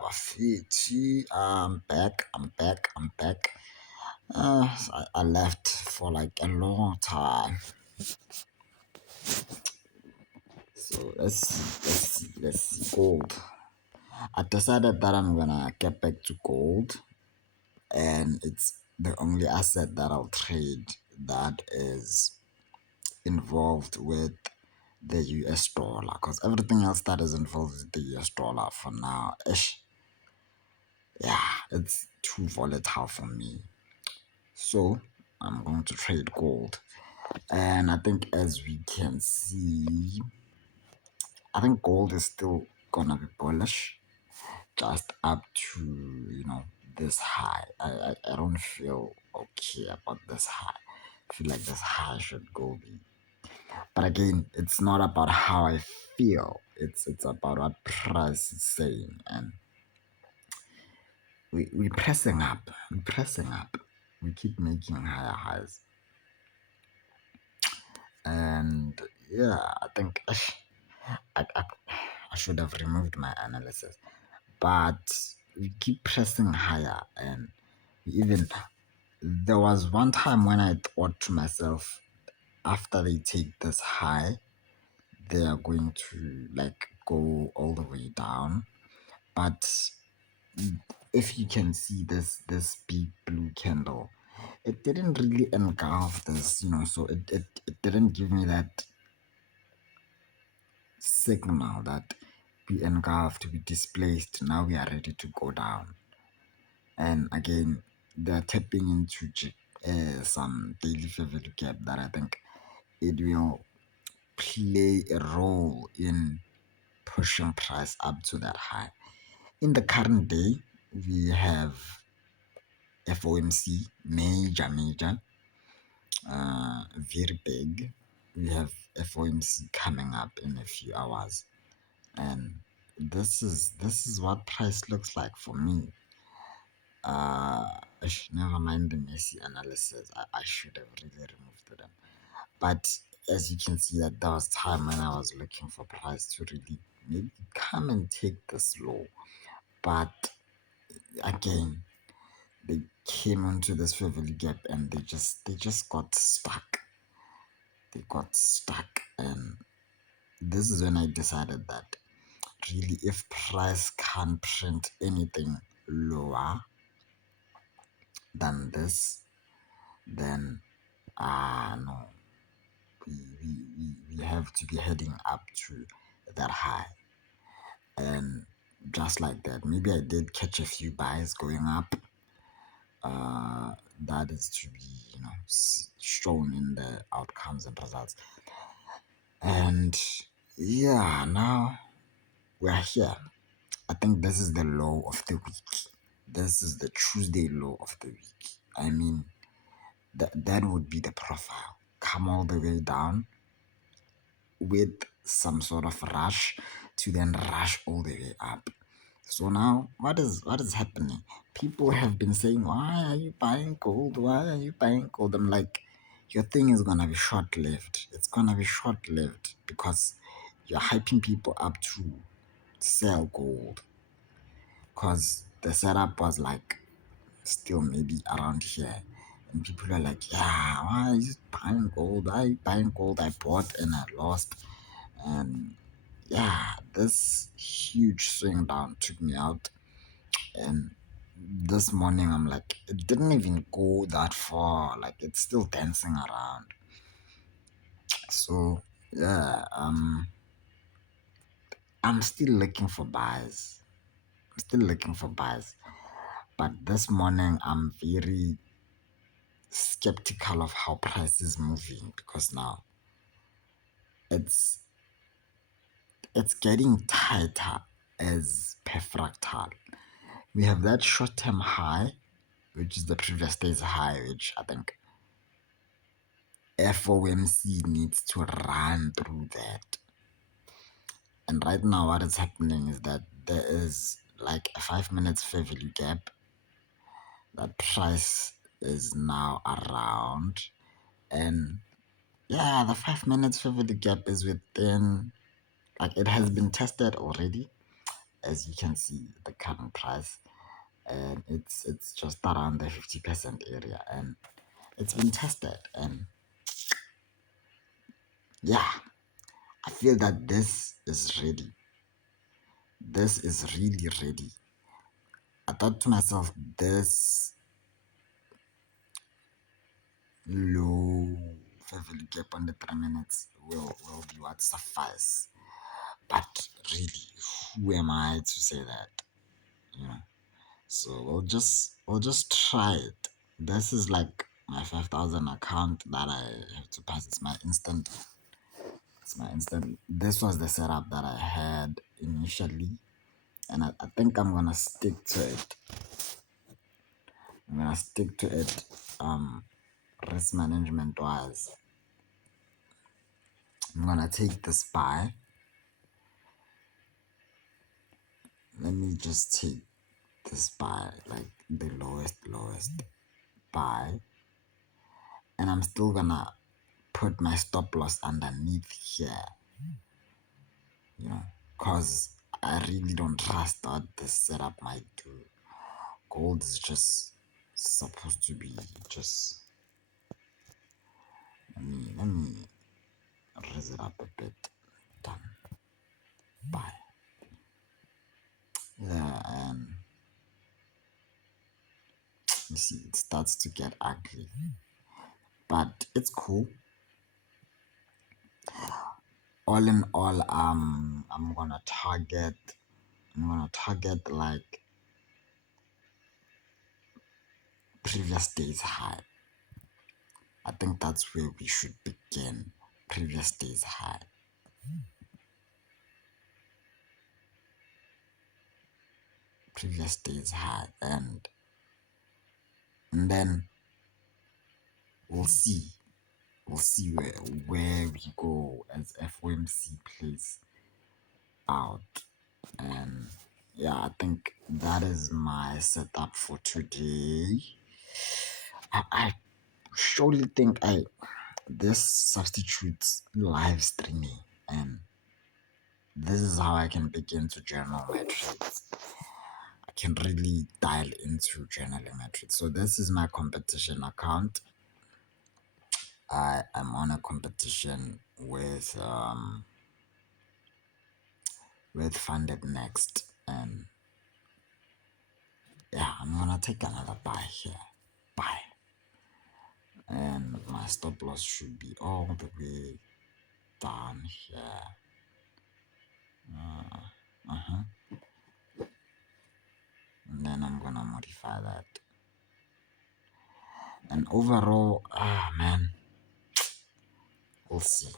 Bafiti. I'm back. I left for like a long time. So let's see. Gold. I decided that I'm gonna get back to gold, and it's the only asset that I'll trade that is involved with the US dollar, because everything else that is involved with the US dollar for now, yeah, it's too volatile for me. So I'm going to trade gold. And I think as we can see, I think gold is still gonna be bullish, just up to this high. I don't feel okay about this high. I feel like this high should go be. But again, it's not about how I feel. It's about what price is saying, and we pressing up. We pressing up. We keep making higher highs, and yeah, I think I should have removed my analysis, but we keep pressing higher, and even there was one time when I thought to myself, after they take this high, they are going to like go all the way down. But if you can see this big blue candle, it didn't really engulf this, so it didn't give me that signal that we engulfed, we displaced, now we are ready to go down. And again, they're tapping into some daily fair value gap that I think it will play a role in pushing price up to that high. In the current day, we have FOMC, major, very big. We have FOMC coming up in a few hours, and this is what price looks like for me. Never mind the messy analysis. I should have really removed them. But as you can see, that there was time when I was looking for price to really maybe come and take this low. But again, they came onto this favorable gap and they just got stuck. They got stuck, and this is when I decided that really, if price can't print anything lower than this, then no, we have to be heading up to that high. And just like that, maybe I did catch a few buys going up. That is to be shown in the outcomes and results. And yeah, now we're here. I think this is the low of the week. This is the Tuesday low of the week. I mean, that would be the profile. Come all the way down with some sort of rush to then rush all the way up. So now what is happening? People have been saying, why are you buying gold? Why are you buying gold? I'm like, your thing is gonna be short lived. It's gonna be short lived because you're hyping people up to sell gold. Cause the setup was like still maybe around here. And people are like, yeah, why are you buying gold? Why are you buying gold? I bought and I lost. And yeah, this huge swing down took me out. And this morning, I'm like, it didn't even go that far. Like, it's still dancing around. So, yeah, I'm still looking for buys. I'm still looking for buys. But this morning, I'm very skeptical of how price is moving because now it's it's getting tighter as per fractal. We have that short-term high, which is the previous day's high, which I think FOMC needs to run through that. And right now, what is happening is that there is like a 5 minutes fair value gap. That price is now around, and yeah, the 5 minutes fair value gap is within like it has been tested already, as you can see the current price, and it's just around the 50% area, and it's been tested, and yeah, I feel that this is ready. This is really ready. I thought to myself, this low fair value gap on the 3 minutes will be what suffice. But really, who am I to say that? You know. So we'll just try it. This is like my 5,000 account that I have to pass. It's my instant. This was the setup that I had initially, and I think I'm gonna stick to it. I'm gonna stick to it. Risk management wise, I'm gonna take this buy. Let me just take this buy, like the lowest buy, and I'm still gonna put my stop loss underneath here, because I really don't trust what this setup might do. Gold is just supposed to be just. Let me raise it up a bit. Done. Bye. Yeah, and you see, it starts to get ugly, but it's cool. All in all, I'm gonna target like previous day's high. I think that's where we should begin. Previous day's high. Previous day's high, and then we'll see. We'll see where we go as FOMC plays out. And yeah, I think that is my setup for today. I surely think this substitutes live streaming, and this is how I can begin to journal my trades. I can really dial into journaling my trades. So this is my competition account. I am on a competition with Funded Next, and yeah, I'm gonna take another buy here. Buy. And my stop loss should be all the way down here. Uh-huh. And then I'm gonna modify that. And overall, man, we'll see.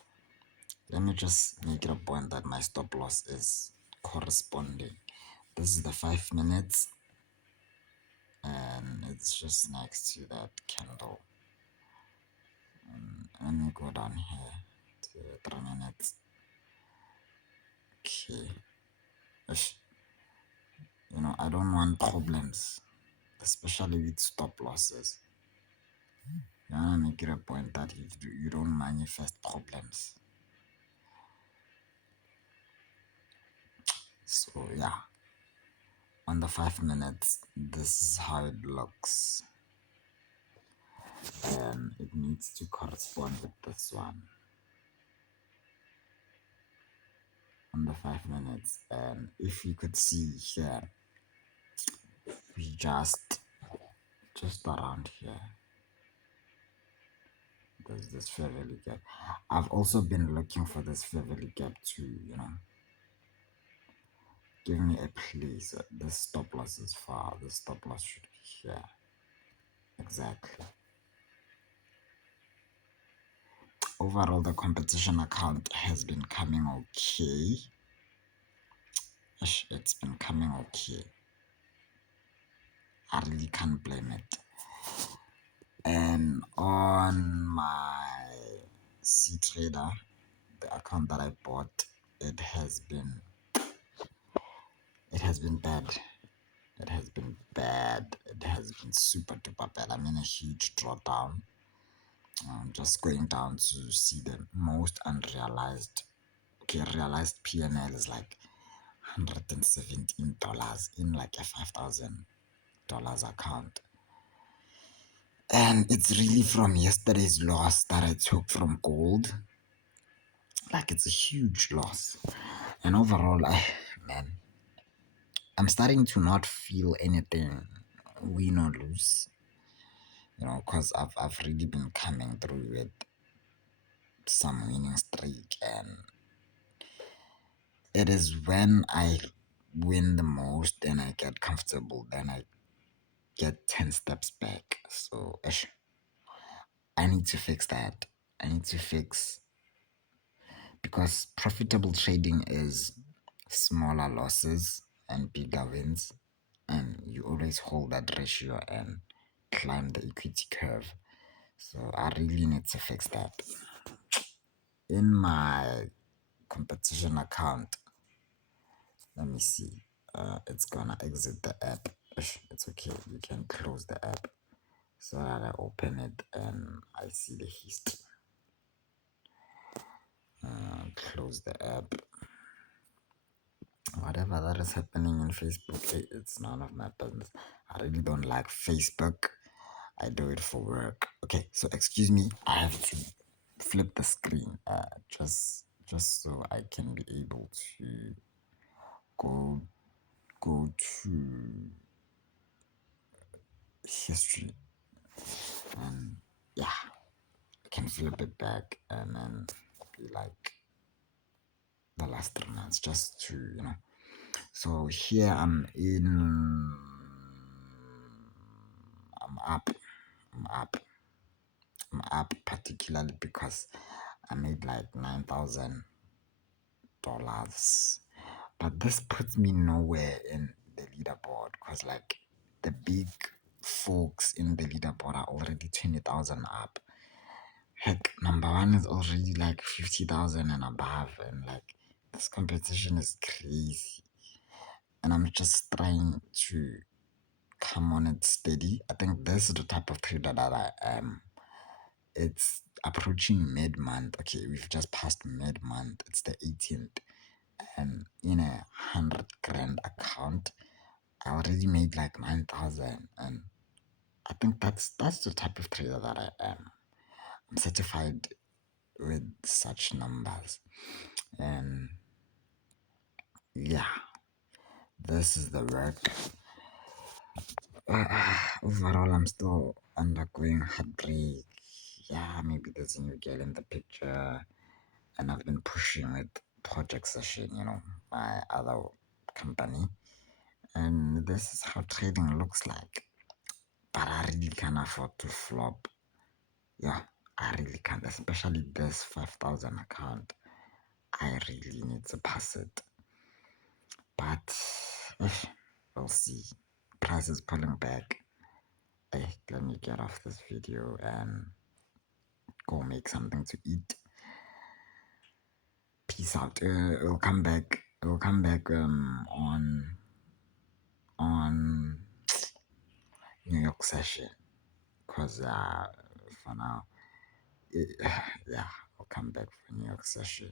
Let me just make it a point that my stop loss is corresponding. This is the 5 minutes, and it's just next to that candle. Let me go down here to 3 minutes. Okay. I don't want problems, especially with stop losses. You want to make it a point that you don't manifest problems. So yeah, on the 5 minutes, this is how it looks, and it needs to correspond with this one on the 5 minutes. And if you could see here, we just around here, there's this fair value gap. I've also been looking for this fair value gap to give me a place. This stop loss is far. The stop loss should be here. Exactly. Overall, the competition account has been coming okay. It's been coming okay. I really can't blame it. And on my C Trader, the account that I bought, it has been bad. It has been bad. It has been super duper bad. I'm in a huge drawdown. I'm just going down to see the most unrealized Okay, realized PNL is like $117 in like a $5,000 account. And it's really from yesterday's loss that I took from gold. Like it's a huge loss. And overall, man, I'm starting to not feel anything win or lose. Because I've really been coming through with some winning streak, and it is when I win the most and I get comfortable, then I get 10 steps back. So I need to fix that. I need to fix, because profitable trading is smaller losses and bigger wins, and you always hold that ratio and climb the equity curve. So I really need to fix that. In my competition account, let me see. It's gonna exit the app. It's okay. You can close the app so that I open it and I see the history. Close the app. Whatever that is happening in Facebook, it's none of my business. I really don't like Facebook. I do it for work. Okay, so excuse me. I have to flip the screen. Just so I can be able to go to history, and yeah, I can flip it back and then be like the last 3 months, just to So here I'm up, I'm up, I'm up, particularly because I made like $9,000. But this puts me nowhere in the leaderboard, because like the big folks in the leaderboard are already 20,000 up. Heck, number one is already like 50,000 and above, and like this competition is crazy. And I'm just trying to come on it steady. I think this is the type of trader that I am. It's approaching mid month. Okay, we've just passed mid month. It's the 18th, and in a 100 grand account, I already made like 9,000, and I think that's the type of trader that I am. I'm certified with such numbers, and yeah, this is the work. Overall, I'm still undergoing heartbreak. Yeah, maybe there's a new girl in the picture, and I've been pushing with Project Session, my other company, and this is how trading looks like. But I really can't afford to flop. Yeah, I really can't, especially this 5,000 account. I really need to pass it. But we'll see. Price is pulling back. Let me get off this video and go make something to eat. Peace out. We'll come back. We'll come back on New York session, because for now, yeah, I'll come back for New York session.